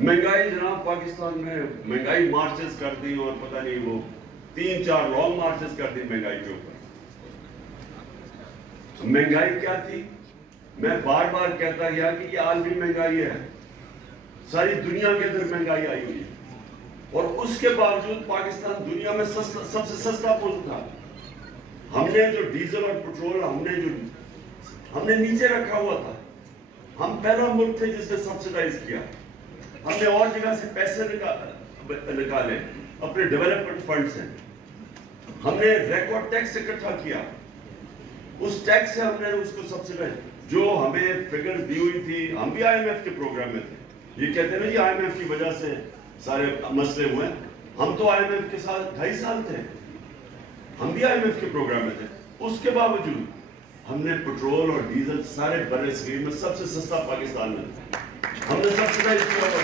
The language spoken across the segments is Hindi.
महंगाई जनाब पाकिस्तान में महंगाई मार्चेस कर दी और पता नहीं वो 3-4 लॉन्ग मार्चेस कर दी महंगाई के ऊपर। महंगाई क्या थी? मैं बार बार कहता गया कि ये आलमी महंगाई है, सारी दुनिया के अंदर महंगाई आई हुई है और उसके बावजूद पाकिस्तान दुनिया में सबसे सस्ता पुल था। हमने जो डीजल और पेट्रोल हमने नीचे रखा हुआ था। हम पहला मुल्क थे जिसने सब्सिडाइज किया। हमने और जगह से पैसे निकाले अपने डेवलपमेंट फंड से। हमने रिकॉर्ड टैक्स इकट्ठा किया, उस टैक्स से हमने उसको सब्सिडाइज, जो हमें फिगर दी हुई थी। हम भी IMF के प्रोग्राम में थे। ये कहते हैं ना, ये IMF की वजह से सारे मसले हुए। हम तो IMF के साथ 2.5 साल थे, हम भी IMF के प्रोग्राम में थे। उसके बावजूद हमने पेट्रोल और डीजल सारे बड़े स्कीम में सबसे सस्ता पाकिस्तान में हमने सब्सिडाइज किया हुआ।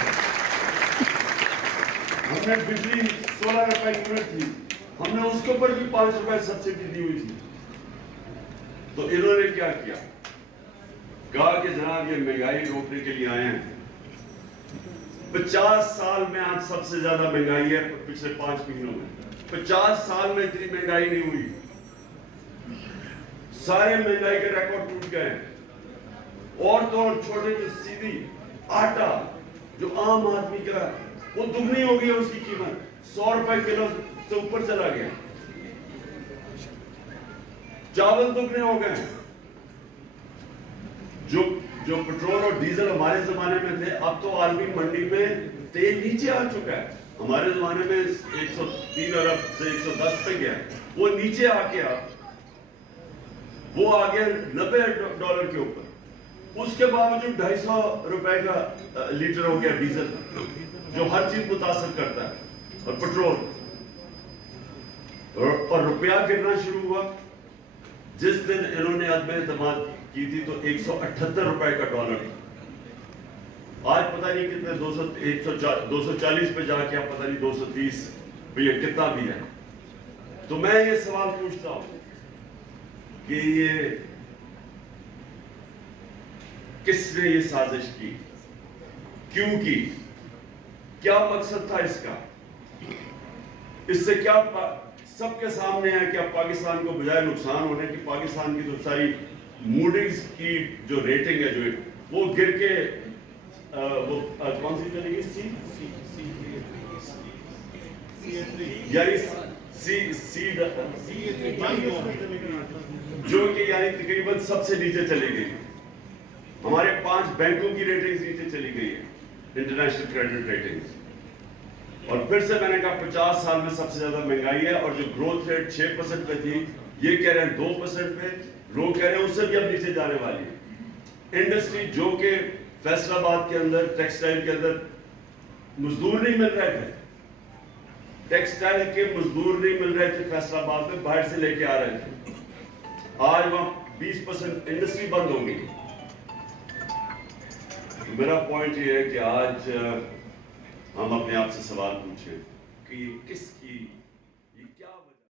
हमने बिजली 16 रुपए यूनिट थी, हमने उसके ऊपर भी 5 रुपए सब्सिडी दी हुई थी। तो इन्होंने क्या किया? कहा कि जनाब ये महंगाई रोकने के लिए आए हैं। 50 साल में आज सबसे ज्यादा महंगाई है पिछले 5 महीनों में। 50 साल में इतनी महंगाई नहीं हुई। सारे महंगाई के रिकॉर्ड टूट गए। और तो और छोटे जो सीधी आटा जो आम आदमी का, वो दुगनी हो गई है उसकी कीमत, 100 रुपए किलो से ऊपर चला गया। चावल दुगने हो गए। जो पेट्रोल और डीजल हमारे जमाने में थे, अब तो आलमी मंडी में तेल नीचे आ चुका है। हमारे जमाने में 103 अरब से 110 पे गया, वो नीचे आके वो आ गया $90 के ऊपर। उसके बावजूद 250 रुपए का लीटर हो गया डीजल, जो हर चीज मुतासर करता है, और पेट्रोल। और रुपया गिरना शुरू हुआ जिस दिन इन्होंने अदम एतमाद की थी, तो 178 रुपए का डॉलर। आज पता नहीं कितने 240 पे जाके आप पता नहीं 230 पे ये कितना भी है। तो मैं ये सवाल पूछता हूं कि ये किसने ये साजिश की, क्यों की, क्या मकसद था इसका? इससे क्या सबके सामने है कि अब पाकिस्तान को बजाय नुकसान होने की, पाकिस्तान की तो सारी मूडीज की जो रेटिंग है, जो वो गिर के वो कौन सी चलेगी, यानी सी जो कि यानी तकरीबन सबसे नीचे चली गई। हमारे 5 बैंकों की रेटिंग्स नीचे चली गई है, इंटरनेशनल क्रेडिट रेटिंग्स। और फिर से मैंने कहा 50 साल में सबसे ज्यादा महंगाई है। और जो ग्रोथ रेट 6% पे थी, ये कह रहे हैं 2% पे, लोग कह रहे हैं उससे भी अब नीचे जाने वाली है। इंडस्ट्री जो कि फैसलाबाद के अंदर टेक्सटाइल के अंदर मजदूर नहीं मिल रहे थे, टेक्सटाइल के मजदूर नहीं मिल रहे थे फैसलाबाद में, बाहर से लेके आ रहे थे। आज वहां 20% इंडस्ट्री बंद हो गई। मेरा पॉइंट ये है कि आज हम अपने आप से सवाल पूछें कि किसकी